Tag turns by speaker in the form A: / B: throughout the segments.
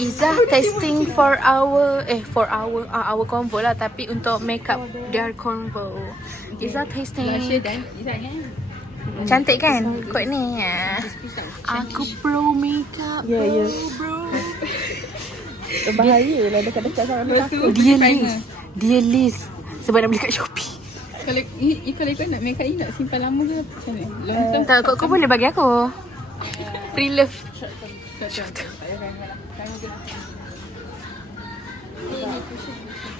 A: Izzah testing for our eh for our uh, our convo lah tapi untuk make up their convo. Izzah tasting.
B: Blusher dan Izzah kan?
A: Cantik kan? Kot ni. ah. Aku pro makeup.
C: Ya, ya.
A: Bro.
C: Bahaya lah dekat-dekat sangat
B: tu
A: Dia list. Dia list sebab nak beli kat Shopee.
B: Kalau i, i, kalau kau nak makeup ni nak simpan lama ke macam mana? Long term?
A: Tak kau, kau boleh bagi aku. Free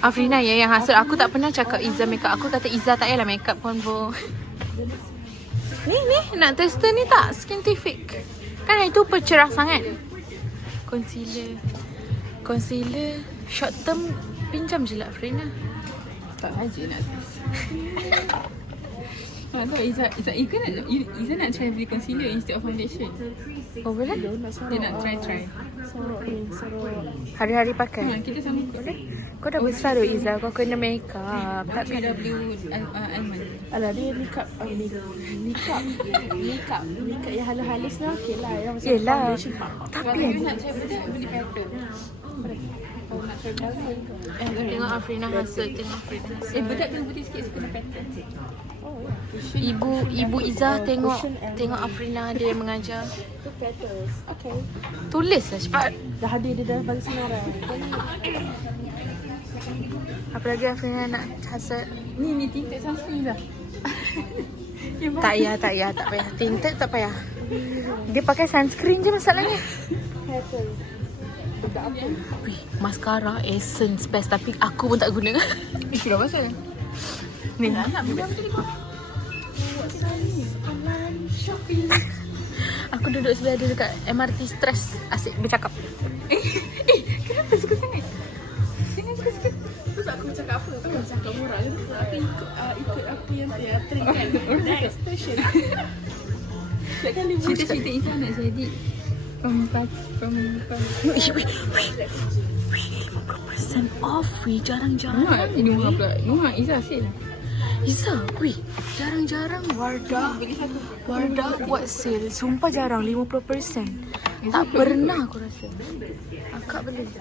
A: Afrina ya yang hasut aku tak pernah cakap Izzah makeup. Aku kata Izzah tak payahlah makeup convo. Ni ni nak tester ni tak scientific. Kan itu percerah sangat. Concealer. Concealer short term pinjam je lah Afrina.
B: Tak saja nak. Tak tahu Izzah, Izzah, nak, Izzah nak try beli concealer instead of foundation.
A: Oh boleh?
B: Dia nak try-try.
C: Sorok ni, sorok.
A: Hari-hari
B: Ha,
A: pakai.
B: kita sama.
A: Kau dah besar tu Izzah. Kau kena makeup.
B: Tapi
A: Takkan.
B: dah beli uh, uh, almond.
C: Alah dia makeup uh, makeup makeup makeup makeup yang halus-halus lah okey lah yang macam
A: Yelah.
C: foundation pak.
B: Kalau
A: Tapi
B: you nak try benda, beli pattern.
A: Tengok Afrina hasut. Tengok Afrina
B: Eh, bedak kena putih sikit, so kena pattern.
A: Ibu Ibu Izzah tengok tengok Afrina dia mengajar.
C: petals. Okay.
A: Tulislah cepat.
C: Dah hadir dia dah bagi senarai.
A: Apa lagi Afrina nak hasut?
B: Ni, ni tinted sunscreen. Yang
A: Tak payah, tak payah, tak payah. Tinted tak payah. Dia pakai sunscreen je masalahnya.
C: Petal. Budak apa?
A: Wih, mascara essence best tapi aku pun tak guna.
B: Itu dah pasal.
A: Ni.
B: Nak nak beli apa tadi kau?
A: Aku duduk sebelah dia dekat MRT stress asyik bercakap.
B: Eh, kenapa suka sangat? Jangan suka-suka.
C: Terus aku cakap apa? Aku cakap murah je. Terus aku ikut, uh, ikut apa yang dia kan. Next station.
B: Cerita-cerita Izzah nak jadi
A: wih. Wih, 50% off wih. Jarang-jarang.
B: Nuha ini Nuha pula. Nuha Izzah sale.
A: Izzah, wih. Jarang-jarang Wardah. Wardah buat sale. Sumpah jarang 50%. Tak pernah aku rasa. Akak beli.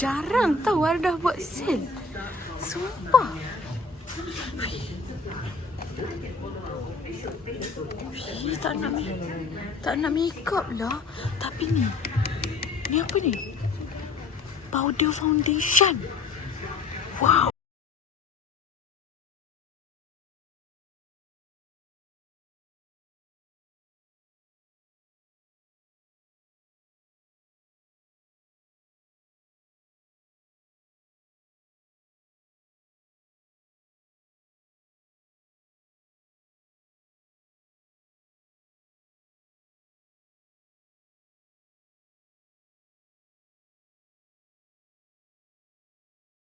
A: Jarang tau Wardah buat sale. Sumpah. Wih, tak nak make tak nak make up lah. Tapi ni. Ni apa ni? Powder foundation. Wow.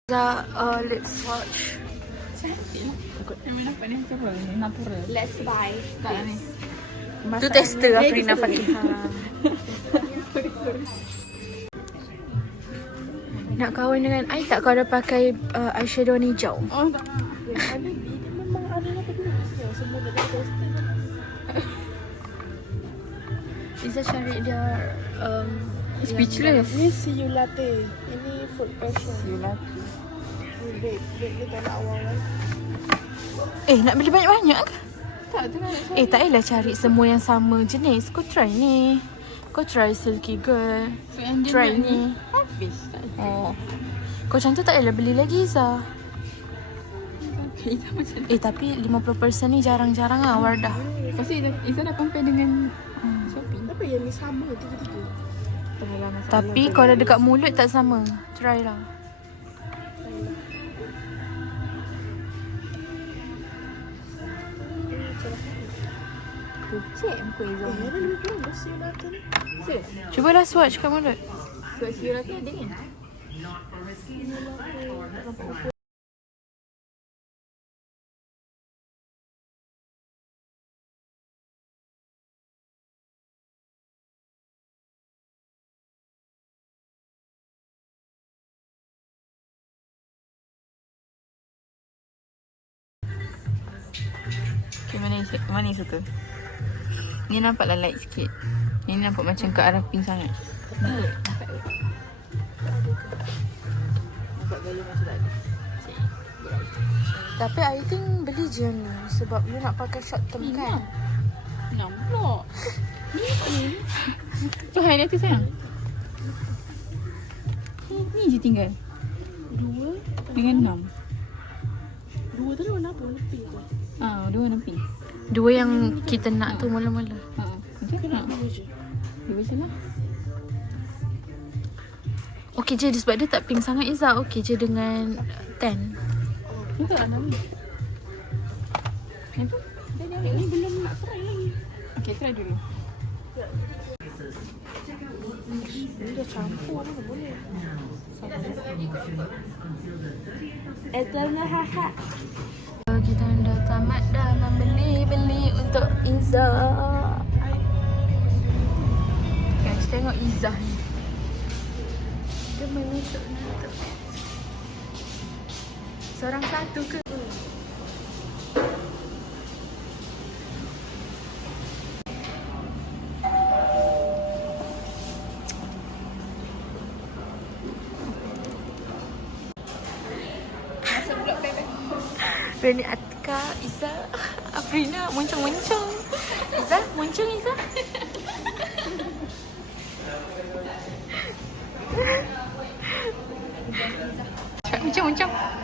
A: Izzah, uh, let's watch.
B: Cantik. Ni macam apa?
C: Let's buy.
B: Lah ni.
A: Tu tester Afrina Fakihah. Nak kahwin dengan I tak kau ada pakai uh, eyeshadow ni hijau?
B: Oh, tak.
C: Ada memang ada apa semua dah tester.
A: Izzah cari dia um,
B: Speechless.
C: Ni see you latte. Ini food passion.
B: Yelah.
C: Ni
A: Eh nak beli banyak-banyak ke?
B: Tak, tengah nak cari.
A: Eh tak payahlah cari semua yang sama jenis. Kau try ni. Kau try Silky Girl.
B: So,
A: Try ni.
B: Habis. Tak.
A: Oh. Kau macam tu tak payahlah beli lagi
B: macam
A: Eh tapi 50% ni jarang-jarang lah Wardah.
B: Lepas tu Izzah, dah compare dengan hmm, Shopee.
C: Apa yang ni sama tiga-tiga?
A: Tapi kalau dekat mulut tak sama. Try lah.
C: You latte ni.
A: Cubalah swatch kat mulut.
B: Sebab sirap tu ada kan? Okay, mana yang, su- mana yang suka? Ni nampaklah light sikit. Ni nampak macam ke arah pink sangat.
A: Tapi I think beli je ni sebab you nak pakai short term kan.
B: Enam pula. Tu hai nanti sayang. Ni je tinggal.
C: Dua.
B: Dengan enam.
C: Dua tu warna apa? Lebih tu.
B: Ah, dua enam pink.
A: Dua yang kita nak tu mula-mula.
B: Ha.
C: Kena
B: nak.
C: dua je.
B: Dua je lah.
A: Okey je sebab dia tak pink sangat Iza. Okey je dengan tan.
B: Ni tak enam ni. Yang tu? Dah dia ambil
C: Ni belum nak try lagi.
B: Okay, try dulu.
C: Ni dah campur mana boleh. Eternal haha.
A: Kita dah tamat dah membeli-beli untuk Iza. Guys, tengok Iza ni. Dia menutup-nutup. Seorang satu ke? Rani Atika, Iza, Afrina, muncung-muncung. Iza, muncung Iza. Cepat muncung-muncung.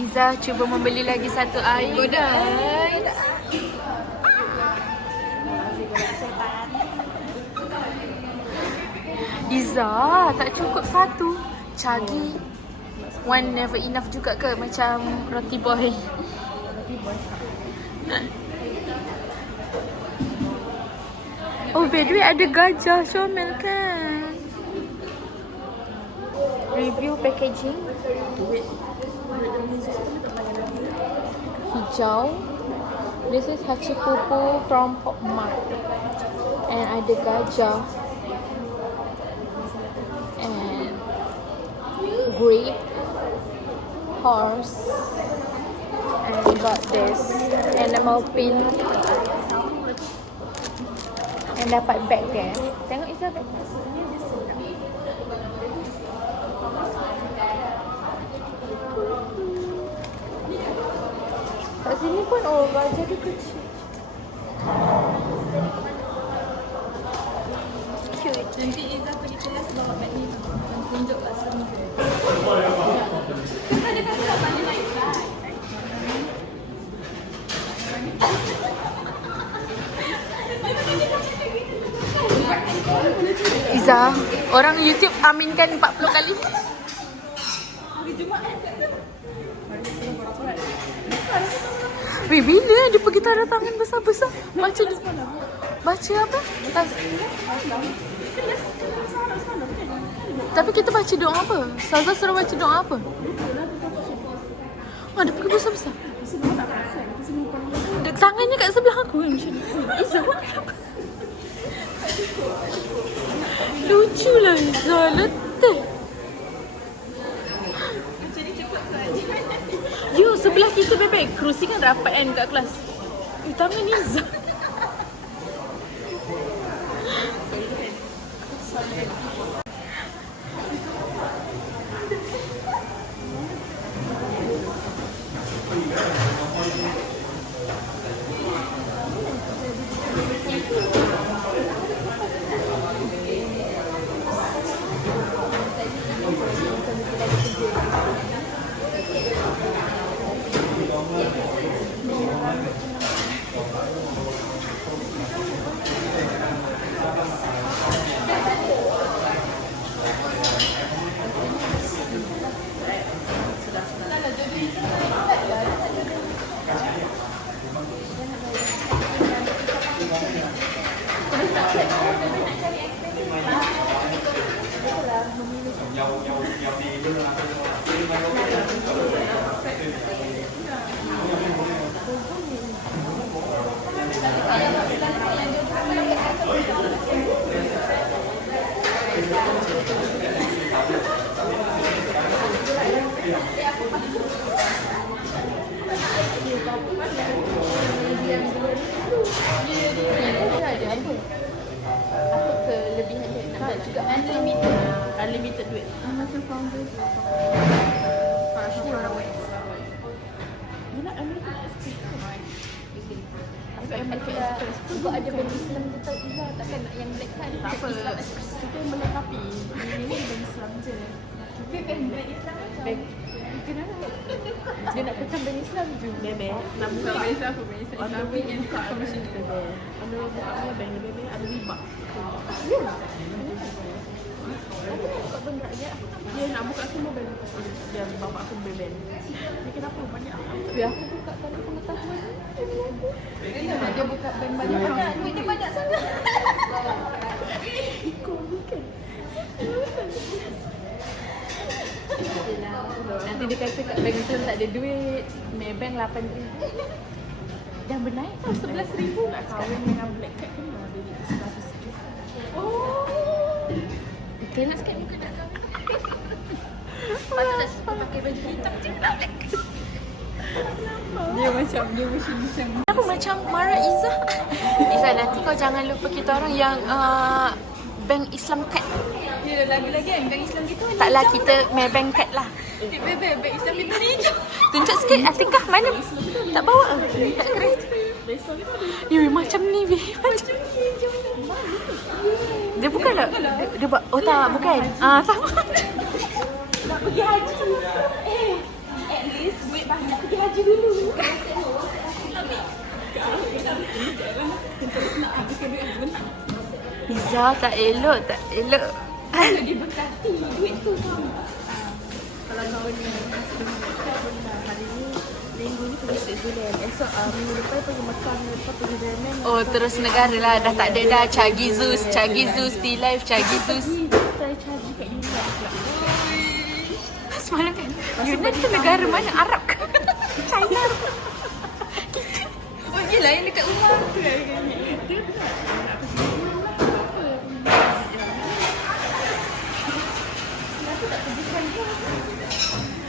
A: Iza cuba membeli lagi satu air. Godai. Iza, tak cukup satu. Cagi. One never enough juga ke macam roti boy. Oh, by the way ada gajah Shomel kan? Review packaging. Hijau. This is Hachipupu from Pop Mart. And ada gajah. And grape. Horse. And we got this animal pin. And dapat bag dia. Tengok Isa bag. Sini pun oh gajah dia kecil. Cute.
C: Nanti Izzah pergi kelas bawa beg ni. Tunjuk kat sini.
A: Iza, orang YouTube aminkan 40 kali. Weh, bila dia pergi tanda tangan besar-besar? Baca dia. Baca apa? Tapi kita baca doa apa? Saza suruh baca doa apa? Oh, dia pergi besar-besar. Tangannya kat sebelah aku macam ni. Lucu lah Iza, letih. sebelah kita bebek kerusi kan rapat kan dekat kelas. Eh tangan ni Zah どうも。Iza. Ni orang buat.
C: You nak American Express ke? Apa American
B: Ada
C: Express?
B: tu kau ada band Islam dia tahu Iza takkan nak yang black kan?
C: Tak apa. Kita melengkapi. Ini ni band Islam je.
B: Tapi kan Islam macam Kenapa? Dia nak band Islam je.
C: Bebe, nak buka.
A: Band Islam apa? Band Islam
C: On the
A: Islamic
C: way
A: and
C: buka
A: commercial.
C: Bebe. On the way buka punya band Bebe ada ribak.
B: Aku nak buka band rakyat.
C: Dia nak buka semua band. Dan bapak aku Bebe. Ni kenapa banyak?
B: Biar aku buka kali pengetahuan. Kenapa dia buka band banyak-banyak? Duit dia banyak sangat.
C: Ikut bukan.
B: Nanti dia kata kat bank Islam tak ada duit. Maybank 8 ribu. Dah bernaik tau 11 ribu.
C: Nak kahwin
B: Lah sikit muka nak kahwin. Patutlah suka pakai baju hitam je.
A: Dia macam dia macam macam Kenapa macam marah Izzah? Izzah nanti kau jangan lupa kita orang yang uh, Bank Islam Cat
B: Ya lagi-lagi kan bank Islam kita
A: Taklah kita Maybank Cat lah
B: Bebe, bank Islam kita ni hijau.
A: Tunjuk sikit Atikah mana? Tak bawa Tak kereta
C: Besok kita.
A: Ya macam ni Macam Dia bukan tak? Dia, dia buat Oh tak bukan Ah tak
C: Nak pergi haji. Eh, at least duit banyak pergi haji dulu.
A: Izzah tak elok Tak elok
C: Kalau diberkati duit tu. Kalau kau ni Switzerland. Esok uh, minggu depan pergi Mekah, minggu depan pergi Jerman.
A: Oh terus negara lah Dah tak ada dah Chagi Zeus Chagi Zeus T-Life Chagi Zeus
C: try kat Yunan pula.
A: Semalam kan Yunan tu negara mana? Arab ke? China
B: Oh yelah yang dekat rumah.
C: Dia benar. Nak pergi Yunan lah.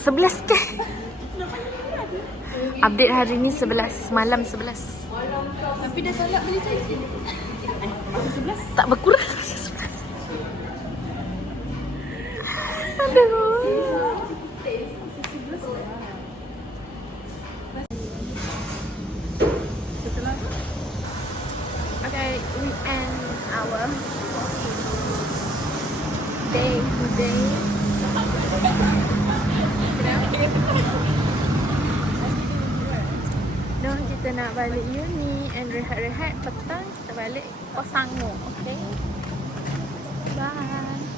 A: Sebelas ke? Update hari ni sebelas. Malam sebelas.
B: Tapi dah salah beli
C: cari sini.
A: Tak berkurang. Okay, we end our day today. Kita nak balik uni and rehat-rehat petang kita balik Kosango, okay? Bye.